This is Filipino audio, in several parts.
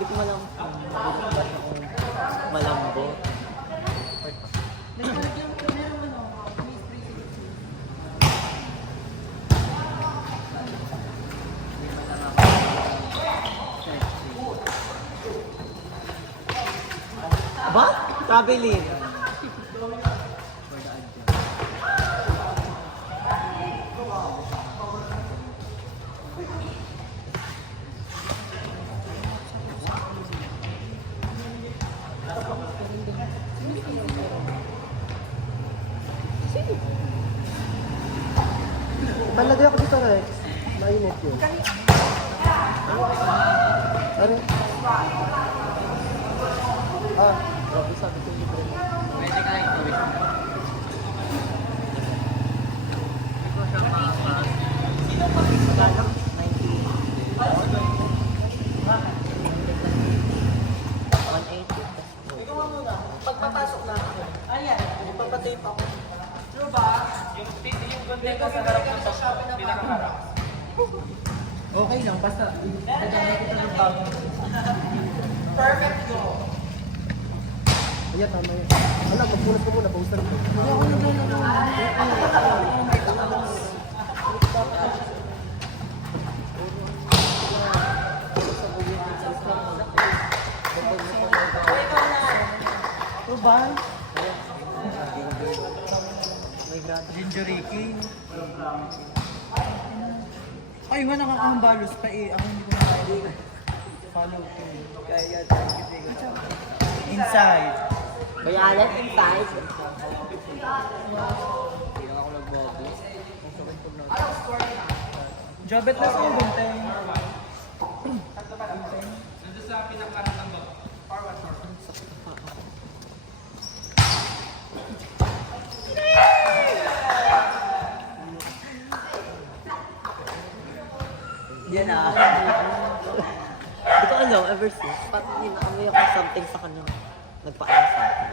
Hindi ko malambot. Ba? Traveling. Malagay ako dito, Rex. Mainit yun. Ano? Grabe, sabi ko yung libre. Pwede ka lang ito. Sino pa rin sa 180. Pagpapasok na ako. Ayan, ipapatape ako. True ba? Yung ganda ko sa harap ng pinakaharap. Okay lang, basta. Perfect go! Ayan, tama yun. Wala, magpunas ko muna, poster ko. True ba? Ginger Ricky. Ay, nga nakakahambalos pa eh. Ako hindi ko na follow ko. Kaya inside. Bayalan inside. Jobet na sa bunteng. Nandun sa pinakanan ng bag. Forward. Yan ah. Hindi ko alam, ever since. Parang hindi naamoy ako something sa kanya. Nagpaano sa akin.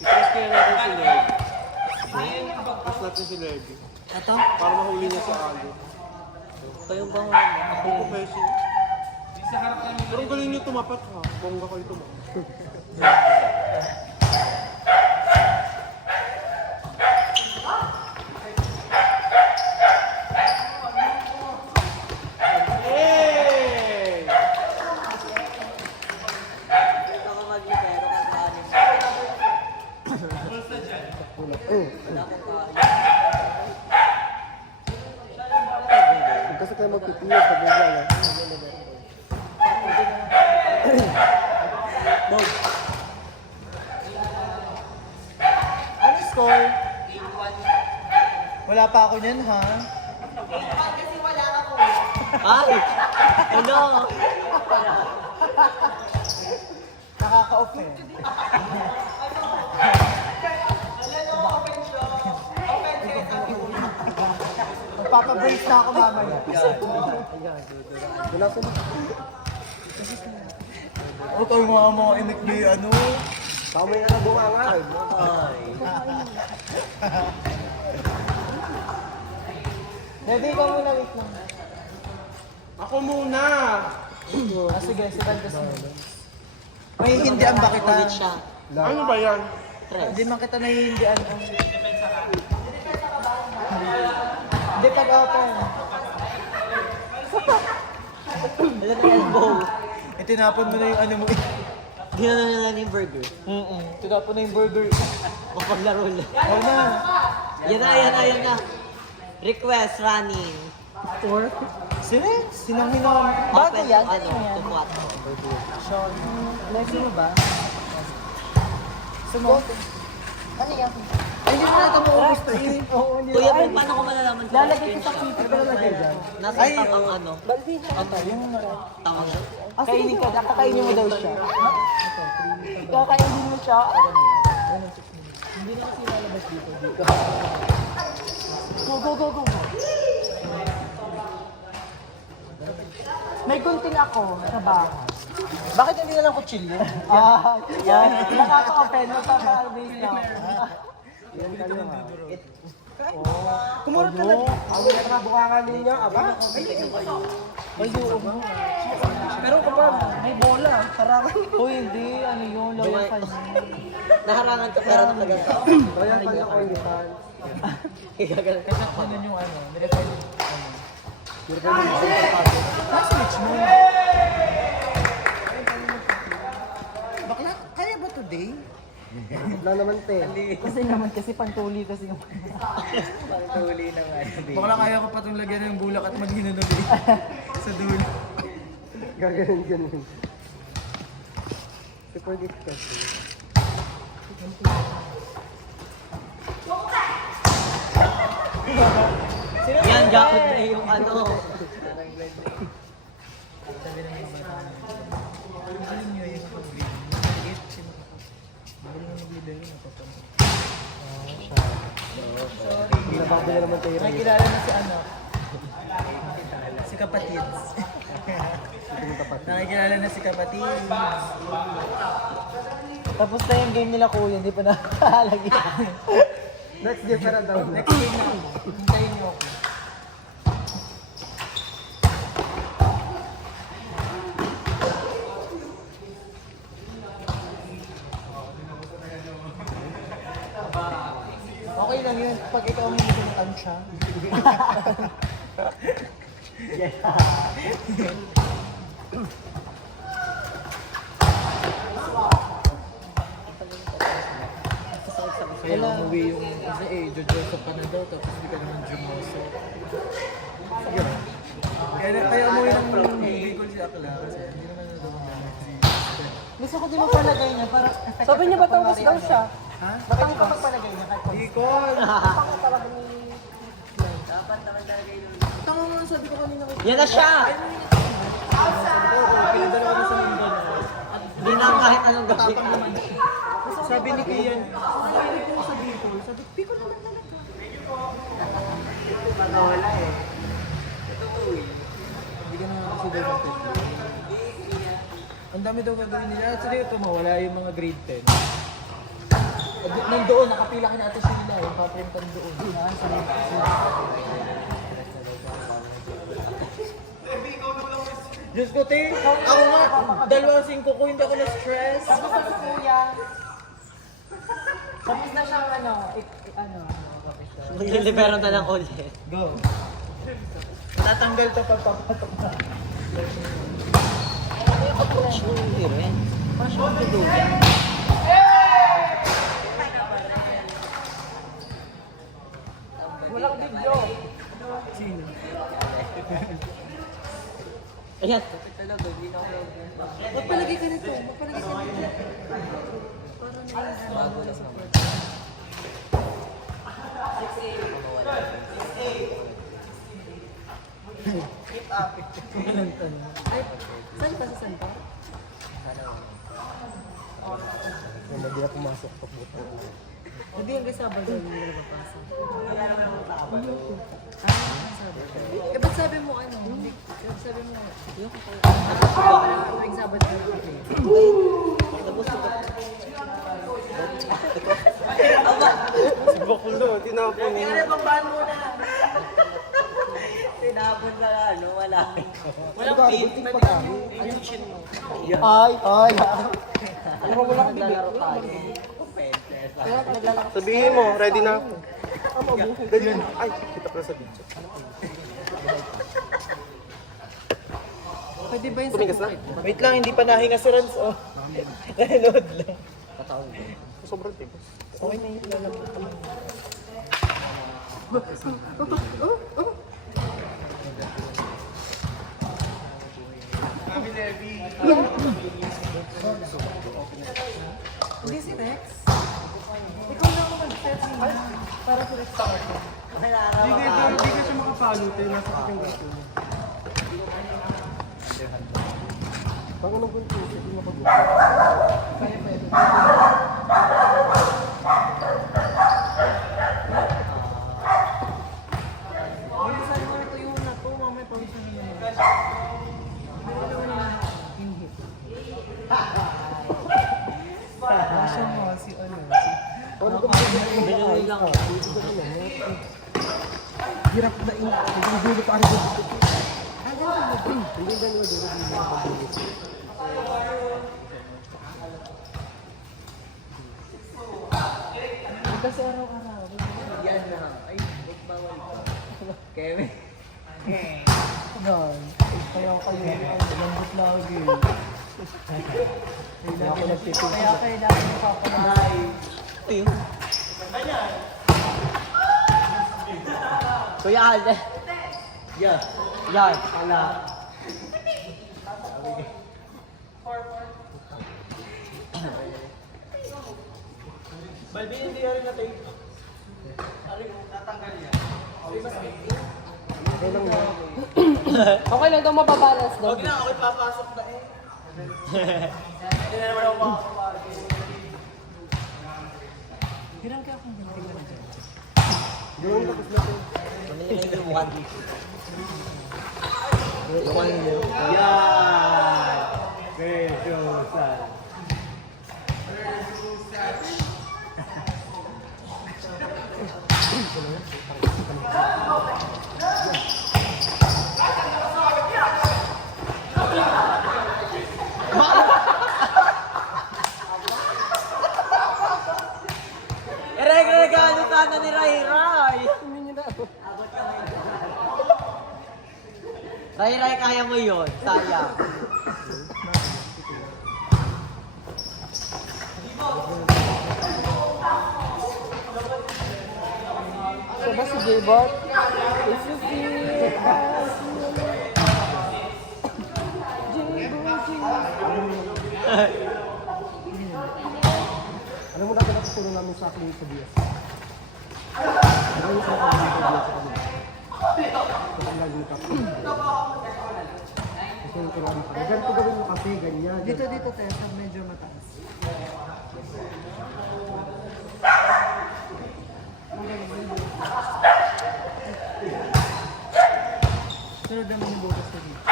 I-press kaya natin si Lord. Press natin si Lord. Ito? Para mahuli niya sa alo. Ito yung bango mo. Ako po peso. Pero ang galing niyo tumapat ha. Bongga kayo tumapat. Hey! Ito ko mag-libero kung kanin. Wala akong kain. Kasi kayo magpipiyos sa buwan. Ano score? Wala pa ako niyan, ha? Ay! Ano? Nakaka-offend. Magpapabrace na ako mamaya. Wala sa O tayo mga inik ni ano. Kamay na nabunganga. Ay. Ready ka muna, wait lang. Ako muna! Sige, si Valdes mo. May hindian ba kita? Ulit siya. Ano ba yan? Tres. Hindi man kita nahihindian. Hindi pag-open. Alam mo, elbow. Itinapon mo na yung ano mo. Ginano nila yung burger. Tinapon na yung burger. Mapaglaro lang. Oo na. Yan na. Request running. Sinang hinom. Bago Open yan? to ano, to 4. Sean. Next mo ba? Sumo. Ano yan? Ay, hindi mo na ito maubos to eh. Oo, hindi Kuya, kung paano ko malalaman kung lalagay kita sa ano ba lalagay dyan? nasa Ay, top ang ano? Yung Tama siya. kainin ka, kakainin mo daw siya. Kakainin mo siya. Hindi na kasi lalabas dito. Go. May gunting ako sa bahay. Bakit hindi na lang kutsilyo? Yan. Nakaka-open. Magpapa-base na ako. Yan ka lang ha. Kumurot ka lang. Ang wala ka bukangan ninyo, aba? Pero kapag may bola, harangan. Uy, hindi. Ano yung loyal fan niya? Naharangan ka pero talagang ka. Kaya pala ko yung gitan. Gagalan. Kasi ako nun yung ano, nirepel yung ano. Nasa reach mo. Bakla, kaya ba today? Wala naman te. Kasi pantuli kasi yung Pantuli naman. Bakla kaya ko pa itong lagyan ng bulak at maghinunog sa dulo. Gaganon. Super disgusting. Yan, gakot na yung ano. Sabi ng mga bata namin, alam nyo yung mag-grade, maliit kasi magaling na mag-leader yun, napapansin. Nabago na naman tayo. Nakikilala na si ano, si Kapatids. Nakikilala na si Kapatids. Tapos na yung game nila kuya, hindi pa nakakalagyan. Next game para daw. Next game na, hintayin niyo ako. Okay lang yun, pag ikaw ang hindi kumatansya. Kaya umuwi yung kasi Joseph pa na daw, tapos hindi ka naman Jumoso. Kaya umuwi ng Bicol si Akla kasi hindi naman na daw gusto ko din magpalagay niya para effective. Sabi niya ba tawag daw siya? Ha? Bakit hindi pa magpalagay niya? Bicol! Pangtawag ni... Tama mo sabi ko kanina ko. Yan na siya! Pinadala ko na sa Mindoro. Hindi na kahit anong gawin. Tapang naman siya. Sabi ni Kian, nakinig ko sa Bicol. Sabi, Bicol naman talaga. Wala eh. Hindi ka naman kasi daw ng ang dami daw gagawin nila. At ito mawala yung mga grade 10. Nandoon, nakapila ka natin sila. Yung papuntan doon. Diyos ko, te. Ako nga, 2-5 ko, hindi ako na-stress. Tapos na si Kuya. Tapos na siyang ano, maglilibero na lang ulit. Go. Tatanggal to pagpapatok na. Approach mo hindi rin. Parang siya magdudugan. Walang video. Sino? Ayan. Magpalagay ka nito. Magpalagay ka nito. Para naibago na sa pwede. Keep up. Ilang tanong. Ay, saan pa sa saan pa? Hindi na pumasok pa buto. Hindi yung kasabal daw hindi na mapasok. Eh, ba't sabi mo ano? Hindi, sabi mo, yung tuwing Sabado na kasi. Tapos Si Bakulo, tinapon niya. Kaya pambaan mo na. Tinapon na ano, wala. Walang pin, pwede yung ayusin mo. Ay! Alam mo, wala naglalaro tayo. Sabihin mo, ready na ako. Ganyan. Ay, kita pala sa video. Pwede ba yun Tumigas na? Wait lang, hindi pa nahinga si Rans, oh. Nanood lang. Sobrang tigas. Okay na yun, lalabot ko lang. Hindi si Rex. Ikaw na ako mag-set niya. Para si Rex sa akin. Hindi ka siya makapalo, tayo nasa kakilala ko. Pang anong gunto? Hindi mo pag-gunto. Kaya pwede. Bilisan mo ito yung na to, mamaya pawisan na naman. Pero wala na hinhit. Hirap na ina. Hindi dulo pa rin dito. Hindi ba nyo dulo dito? Kasi araw-araw. Yan na. Ay, bawal pa. Kevin. Gan. Kaya kayo. Lambot lagi. Kaya ako nagtitin. Kaya kailangan mo papanay. Ayun. Kuya Alde. Yan. Yan. Pala. Balbi, hindi rin na tayo. Ari, natanggal yan. Okay lang daw mababalance daw. Huwag na, ako'y papasok na eh. Hindi na naman ako makakapagin. Hirang kaya akong ginagawa na dyan. Yung tapos na ito. Mamili na yung mukha dito. Yan! Medyo sad. Regalo sana ni Ray Ray. Ray Ray, kaya mo yun. Sayang. So ba si J-Bot? Is you feel Alam mo dati natutulong namin sa akin sa BS. Maraming sa akin sa BS sa kanila. Sa laging kape. Kasi yung kailangan pa. Ganito gawin mo kasi, ganyan. Dito, Tessa, medyo mataas. Sunod naman yung butas ko dito.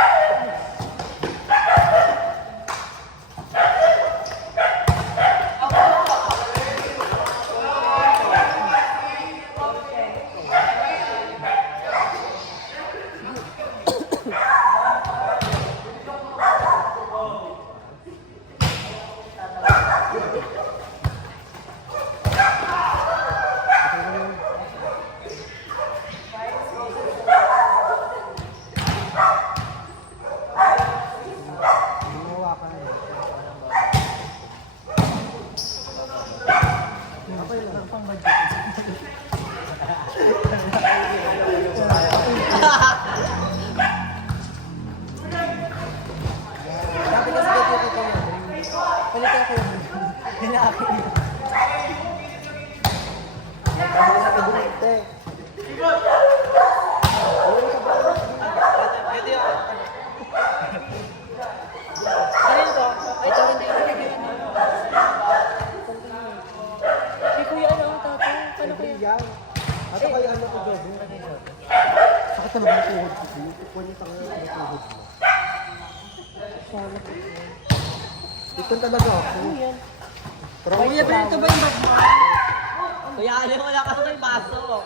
Sabi kasi dito ko ko na. Palitan ko yun. Hinakin yun. Tama na ka direkte. Pwede ako. Ayun to. Ay, ito hindi. Si Kuya ano ang tato? Paano kaya? Yan. At ako yung ano ko dyan. Sakit talaga ang tuhod ko. Huwag niyo tanga ang tuhod mo. Ikon talaga ako. Yan. Kuya, ito ba yung bag mo? Kuya, ano wala ka sa baso?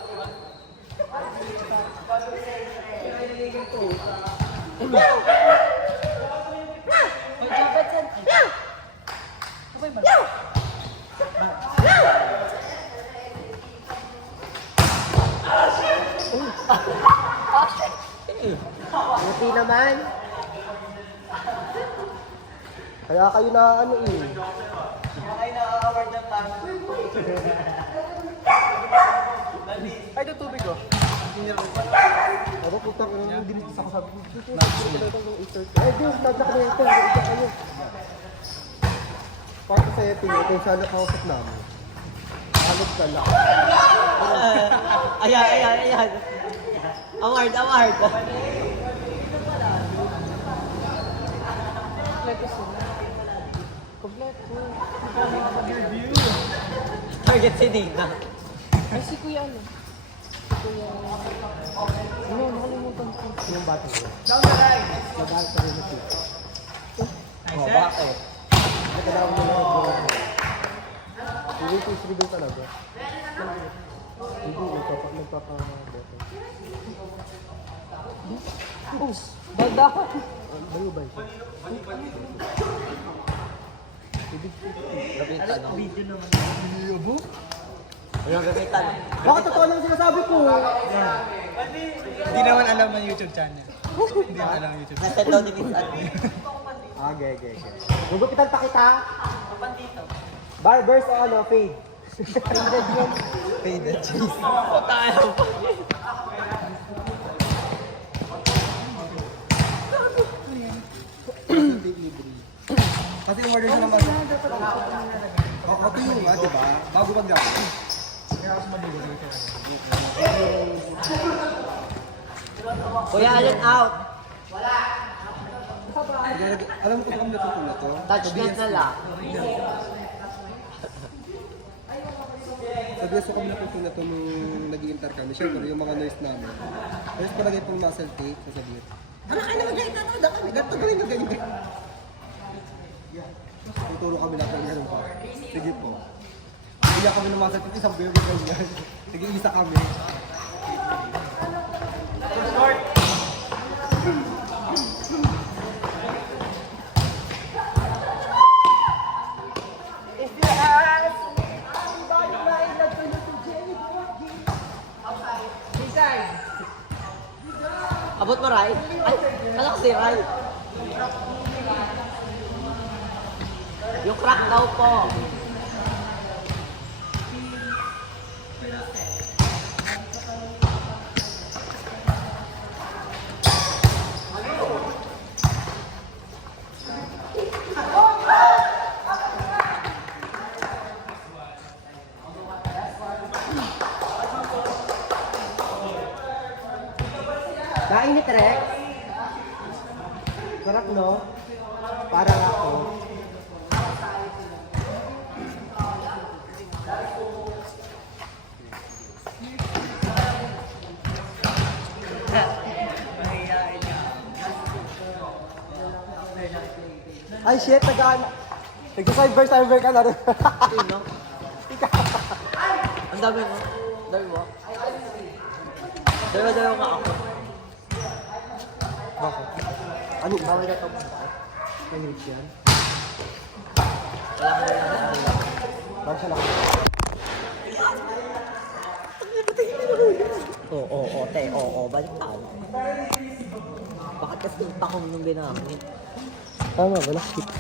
Ay, Jabat yan. Sabay ba? Buti naman. Kaya kayo na ano eh. Kaya na-award ng tango. Ay, ito tubig oh. Ano putang ina yung dinis ako sabi ko. Ay, Diyos, tagdak na ito. Ito kayo. Para sa setting, ito yung sana kausap namin. Halog ka lang. Ayan. Award. Kompleto sila. Kompleto. Target si Dina. Ay, si Kuya ano? Si Kuya... Ano, nakalimutan ko. Yung bata mo. Nagalit ka rin na siya. Oh, bakit? Nagkadawa mo na yung Hindi ko isipin talaga. Hindi, nagpapakabote. Oh, dada. Bayo ba ito? Gabitan. Video naman. Iyo ba? Walang gabitan. Bakit totoo lang sinasabi ko? Hindi naman alam ang YouTube channel. Hindi naman alam ang YouTube channel. Nasa Tony Mix at Okay. Gugupitan pa kita. Barbers o ano, fade? Faded cheese. tayo. Kasi order ko naman. Ako yung nga, di ba? Bago mag-gamit. Kuya, alin out. Alam mo kung ano natuto na to? Touchdown na lang. Sa BS ko kami natuto na to nung nag-i-inter kami. Siyempre, yung mga noise namin. Tapos palagay pong muscle tape, sasabihin. Ano kayo naman ganyan? Ano daw kami? Ganito gawin nyo ganyan. Tuturo kami lahat ng ganun pa. Sige po. Hindi kami ng muscle tape, isang baby ganyan. Sige, isa kami. Abot mo, Rai? Ay, kala ko si Rai. Yung crack daw po. Nainit, Rex. Sarap, no? Para ako. Ay, shit, nagsa-cyber ka na rin. Sino? Ang dami mo. Dami mo. Dalawa nga ako. Bakit? Ano? Bawal na ito. May reach yan? Wala ko na lang. Bakit siya lang? Oo, balik tayo. Bakit kasi yung takong nung ginamit? Tama ba? Nakikita.